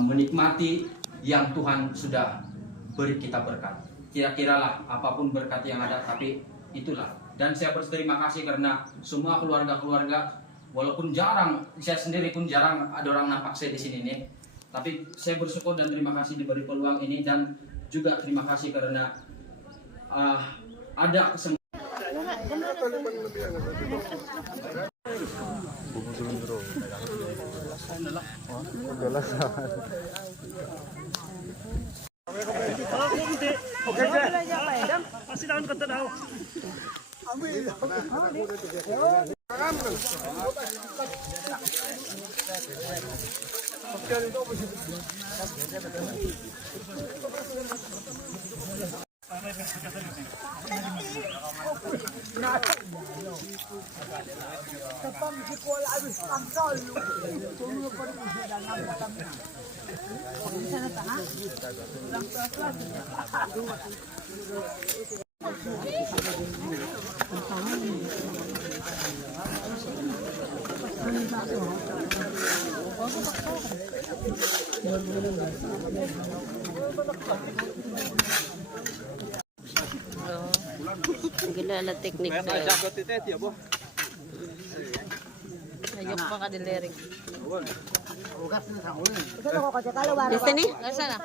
menikmati yang Tuhan sudah beri kita berkat. Kira-kiralah apapun berkat yang ada, tapi itulah. Dan saya berterima kasih karena semua keluarga-keluarga, walaupun jarang, saya sendiri pun jarang ada orang nampak saya di sini nih. Tapi saya bersyukur dan terima kasih diberi peluang ini, dan juga terima kasih karena ada kesempatan. Gila na teknik sa'yo. Ayok pa ka dilerik. Di sini? Nasaan na?